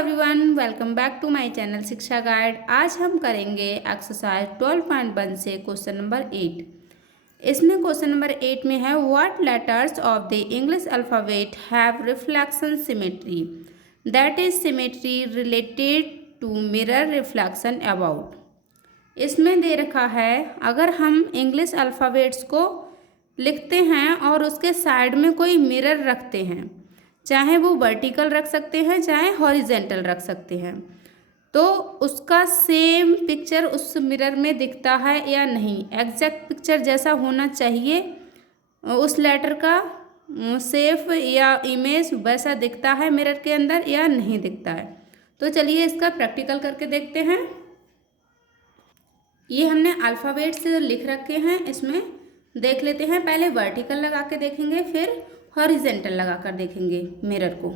Everyone, welcome back to my channel Shiksha guide. आज हम करेंगे एक्सरसाइज 12.1 से क्वेश्चन नंबर 8। इसमें क्वेश्चन नंबर 8 में है what letters of the English alphabet have reflection symmetry that is symmetry related to mirror reflection about. इसमें दे रखा है अगर हम इंग्लिश अल्फ़ाबेट्स को लिखते हैं और उसके साइड में कोई मिरर रखते हैं, चाहे वो वर्टिकल रख सकते हैं चाहे हॉरिजेंटल रख सकते हैं, तो उसका सेम पिक्चर उस मिरर में दिखता है या नहीं, एग्जैक्ट पिक्चर जैसा होना चाहिए उस लेटर का सेफ या इमेज वैसा दिखता है मिरर के अंदर या नहीं दिखता है। तो चलिए इसका प्रैक्टिकल करके देखते हैं। ये हमने अल्फ़ाबेट्स लिख रखे हैं, इसमें देख लेते हैं। पहले वर्टिकल लगा के देखेंगे, फिर हॉरिजेंटल लगा कर देखेंगे मिरर को।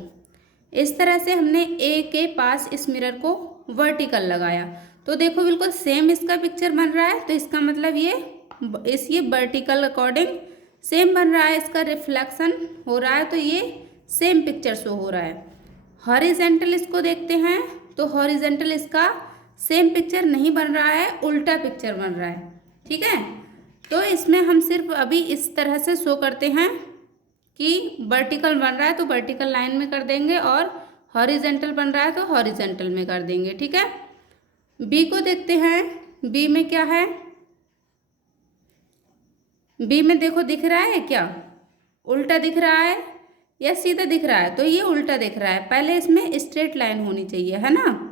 इस तरह से हमने ए के पास इस मिरर को वर्टिकल लगाया तो देखो बिल्कुल सेम इसका पिक्चर बन रहा है। तो इसका मतलब ये वर्टिकल अकॉर्डिंग सेम बन रहा है, इसका रिफ्लेक्शन हो रहा है, तो ये सेम पिक्चर शो हो रहा है। हॉरिजेंटल इसको देखते हैं तो हॉरिजेंटल इसका सेम पिक्चर नहीं बन रहा है, उल्टा पिक्चर बन रहा है। ठीक है, तो इसमें हम सिर्फ अभी इस तरह से शो करते हैं कि वर्टिकल बन रहा है तो वर्टिकल लाइन में कर देंगे और हॉरिजेंटल बन रहा है तो हॉरिजेंटल में कर देंगे। ठीक है, बी को देखते हैं। बी में क्या है, बी में देखो दिख रहा है क्या, उल्टा दिख रहा है या सीधा दिख रहा है? तो ये उल्टा दिख रहा है। पहले इसमें स्ट्रेट लाइन होनी चाहिए, है ना।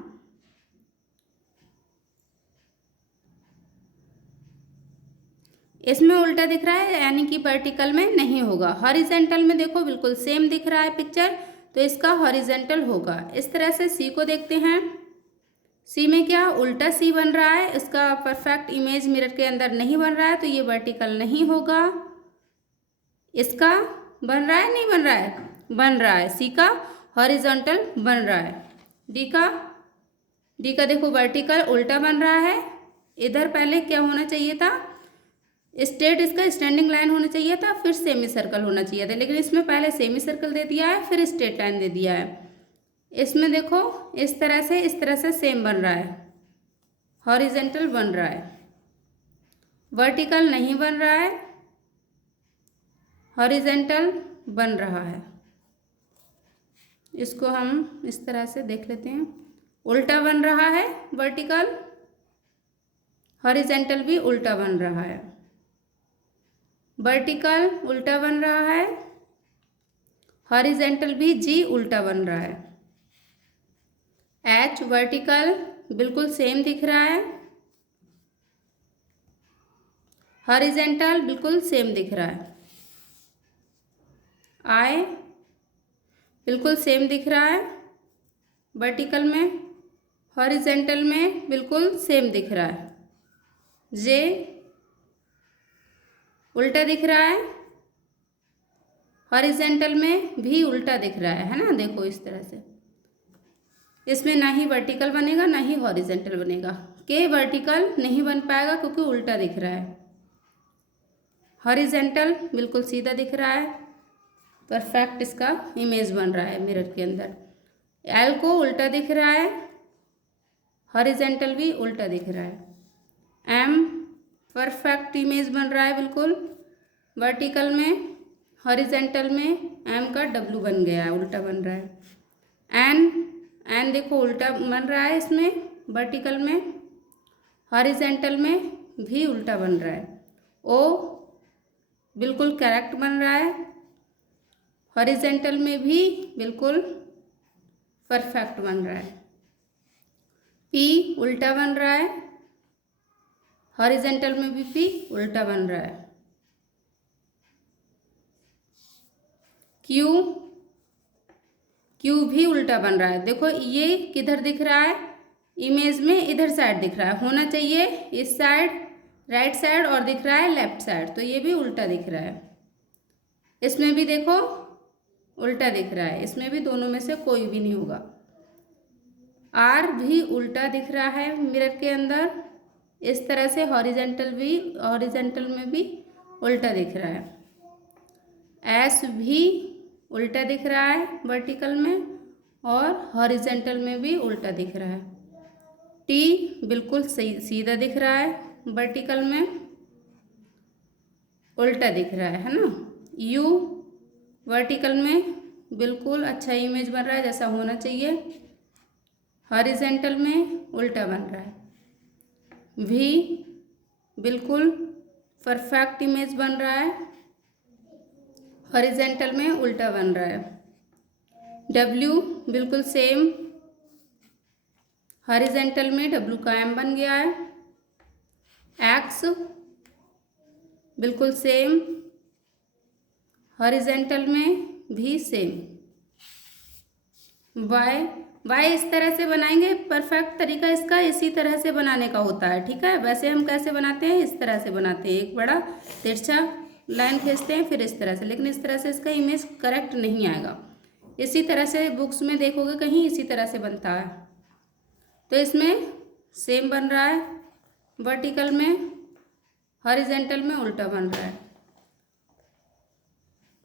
इसमें उल्टा दिख रहा है यानी कि वर्टिकल में नहीं होगा। हॉरिजेंटल में देखो बिल्कुल सेम दिख रहा है पिक्चर, तो इसका हॉरिजेंटल होगा। इस तरह से सी को देखते हैं। सी में क्या, उल्टा सी बन रहा है, इसका परफेक्ट इमेज मिरर के अंदर नहीं बन रहा है, तो ये वर्टिकल नहीं होगा। इसका बन रहा है नहीं बन रहा है, बन रहा है। सी का हॉरिजेंटल बन रहा है। डी का देखो वर्टिकल उल्टा बन रहा है। इधर पहले क्या होना चाहिए था, स्ट्रेट इसका स्टैंडिंग लाइन होना चाहिए था, फिर सेमी सर्कल होना चाहिए था, लेकिन इसमें पहले सेमी सर्कल दे दिया है फिर स्ट्रेट लाइन दे दिया है। इसमें देखो इस तरह से सेम बन रहा है, हॉरिजेंटल बन रहा है, वर्टिकल नहीं बन रहा है, हॉरिजेंटल बन रहा है। इसको हम इस तरह से देख लेते हैं। उल्टा बन रहा है वर्टिकल, हॉरिजेंटल भी उल्टा बन रहा है, वर्टिकल उल्टा बन रहा है, हॉरिजेंटल भी जी उल्टा बन रहा है। एच वर्टिकल बिल्कुल सेम दिख रहा है, हॉरिजेंटल बिल्कुल सेम दिख रहा है। आई बिल्कुल सेम दिख रहा है, वर्टिकल में, हॉरिजेंटल में बिल्कुल सेम दिख रहा है। जे उल्टा दिख रहा है, हॉरिजेंटल में भी उल्टा दिख रहा है ना। देखो इस तरह से इसमें ना ही वर्टिकल बनेगा ना ही हॉरिजेंटल बनेगा। के वर्टिकल नहीं बन पाएगा क्योंकि उल्टा दिख रहा है। हॉरिजेंटल बिल्कुल सीधा दिख रहा है, परफेक्ट इसका इमेज बन रहा है मिरर के अंदर। एल को उल्टा दिख रहा है, हॉरिजेंटल भी उल्टा दिख रहा है। एम परफेक्ट इमेज बन रहा है बिल्कुल, वर्टिकल में, हॉरिजेंटल में एम का डब्लू बन गया है, उल्टा बन रहा है। एन देखो उल्टा बन रहा है, इसमें वर्टिकल में, हॉरिजेंटल में भी उल्टा बन रहा है। ओ बिल्कुल करेक्ट बन रहा है, हॉरिजेंटल में भी बिल्कुल परफेक्ट बन रहा है। पी उल्टा बन रहा है, हॉरिजेंटल में भी पी उल्टा बन रहा है। क्यू भी उल्टा बन रहा है। देखो ये किधर दिख रहा है, इमेज में इधर साइड दिख रहा है, होना चाहिए इस साइड राइट साइड, और दिख रहा है लेफ्ट साइड, तो ये भी उल्टा दिख रहा है। इसमें भी देखो उल्टा दिख रहा है, इसमें भी दोनों में से कोई भी नहीं होगा। आर भी उल्टा दिख रहा है मिरर के अंदर, इस तरह से हॉरिजेंटल में भी उल्टा दिख रहा है। एस भी उल्टा दिख रहा है वर्टिकल में, और हॉरिजेंटल में भी उल्टा दिख रहा है। टी बिल्कुल सीधा दिख रहा है, वर्टिकल में उल्टा दिख रहा है ना। यू वर्टिकल में बिल्कुल अच्छा इमेज बन रहा है जैसा होना चाहिए, हॉरिजेंटल में उल्टा बन रहा है। वी बिल्कुल परफेक्ट इमेज बन रहा है, हॉरिजेंटल में उल्टा बन रहा है। डब्ल्यू बिल्कुल सेम, हॉरिजेंटल में डब्ल्यू का एम बन गया है। एक्स बिल्कुल सेम, हॉरिजेंटल में भी सेम। वाई इस तरह से बनाएंगे, परफेक्ट तरीका इसका इसी तरह से बनाने का होता है, ठीक है। वैसे हम कैसे बनाते हैं, इस तरह से बनाते हैं, एक बड़ा तिरछा लाइन खींचते हैं फिर इस तरह से, लेकिन इस तरह से इसका इमेज करेक्ट नहीं आएगा। इसी तरह से बुक्स में देखोगे कहीं इसी तरह से बनता है, तो इसमें सेम बन रहा है, वर्टिकल में, हॉरिजेंटल में उल्टा बन रहा है।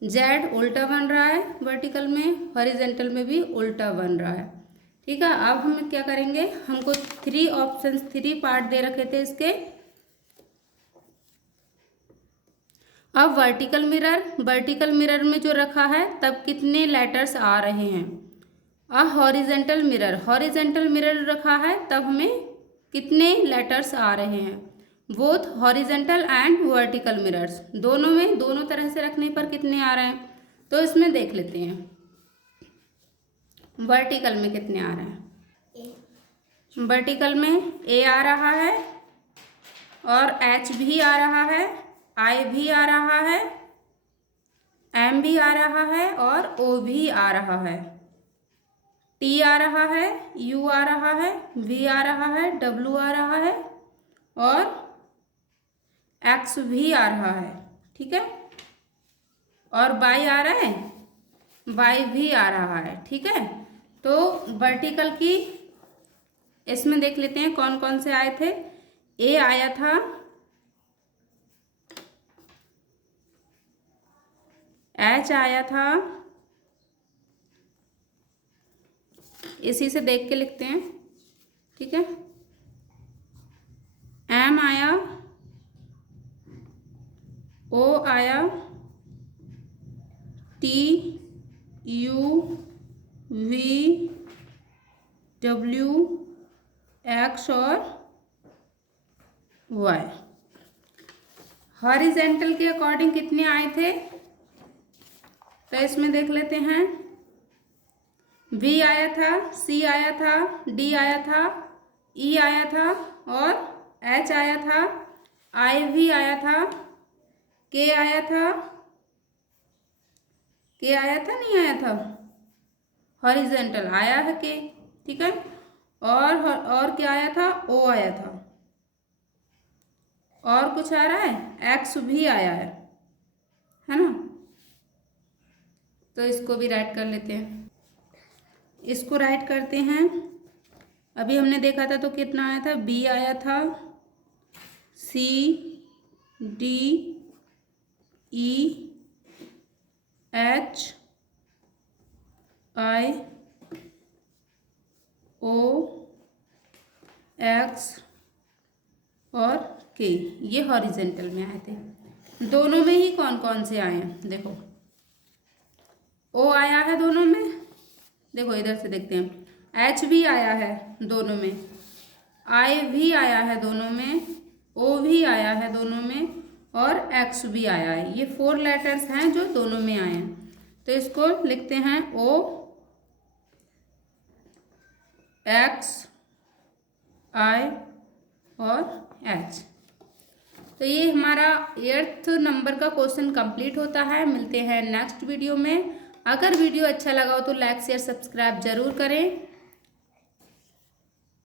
जेड उल्टा बन रहा है, वर्टिकल में, हॉरिजेंटल में भी उल्टा बन रहा है, ठीक है। अब हम क्या करेंगे, हमको 3 ऑप्शंस 3 पार्ट दे रखे थे इसके। अब वर्टिकल मिरर में जो रखा है तब कितने लेटर्स आ रहे हैं। अब हॉरिजेंटल मिरर रखा है तब हमें कितने लेटर्स आ रहे हैं। Both horizontal and vertical mirrors दोनों में, दोनों तरह से रखने पर कितने आ रहे हैं, तो इसमें देख लेते हैं वर्टिकल में कितने आ रहे हैं। वर्टिकल में ए आ रहा है और एच भी आ रहा है, आई भी आ रहा है, एम भी आ रहा है और ओ भी आ रहा है, टी आ रहा है, यू आ रहा है, वी आ रहा है, डब्ल्यू आ रहा है और एक्स भी आ रहा है, ठीक है। और वाई आ रहा है, वाई भी आ रहा है, ठीक है। तो वर्टिकल की इसमें देख लेते हैं कौन कौन से आए थे। ए आया था, एच आया था, इसी से देख के लिखते हैं, ठीक है। एम आया, ओ आया, T, U, V, W, X और वाई। हॉरिजेंटल के अकॉर्डिंग कितने आए थे, तो इसमें देख लेते हैं। वी आया था, सी आया था, डी आया था, ई आया था और एच आया था, आई भी आया था, के आया था, के आया था नहीं आया था, हॉरिजेंटल आया है के, ठीक है। और क्या आया था, ओ आया था, और कुछ आ रहा है, एक्स भी आया है ना। तो इसको भी राइट कर लेते हैं, इसको राइट करते हैं। अभी हमने देखा था तो कितना आया था, बी आया था, सी, डी, ई, एच, आई, ओ, एक्स और के, ये हॉरिजेंटल में आए थे। दोनों में ही कौन कौन से आए हैं, देखो ओ आया है दोनों में, देखो इधर से देखते हैं, एच भी आया है दोनों में, आई भी आया है दोनों में, ओ भी आया है दोनों में और एक्स भी आया है। ये 4 लेटर्स हैं जो दोनों में आए हैं, तो इसको लिखते हैं ओ, एक्स, आई और एच। तो ये हमारा 8th नंबर का क्वेश्चन कंप्लीट होता है। मिलते हैं नेक्स्ट वीडियो में। अगर वीडियो अच्छा लगा हो तो लाइक शेयर सब्सक्राइब जरूर करें।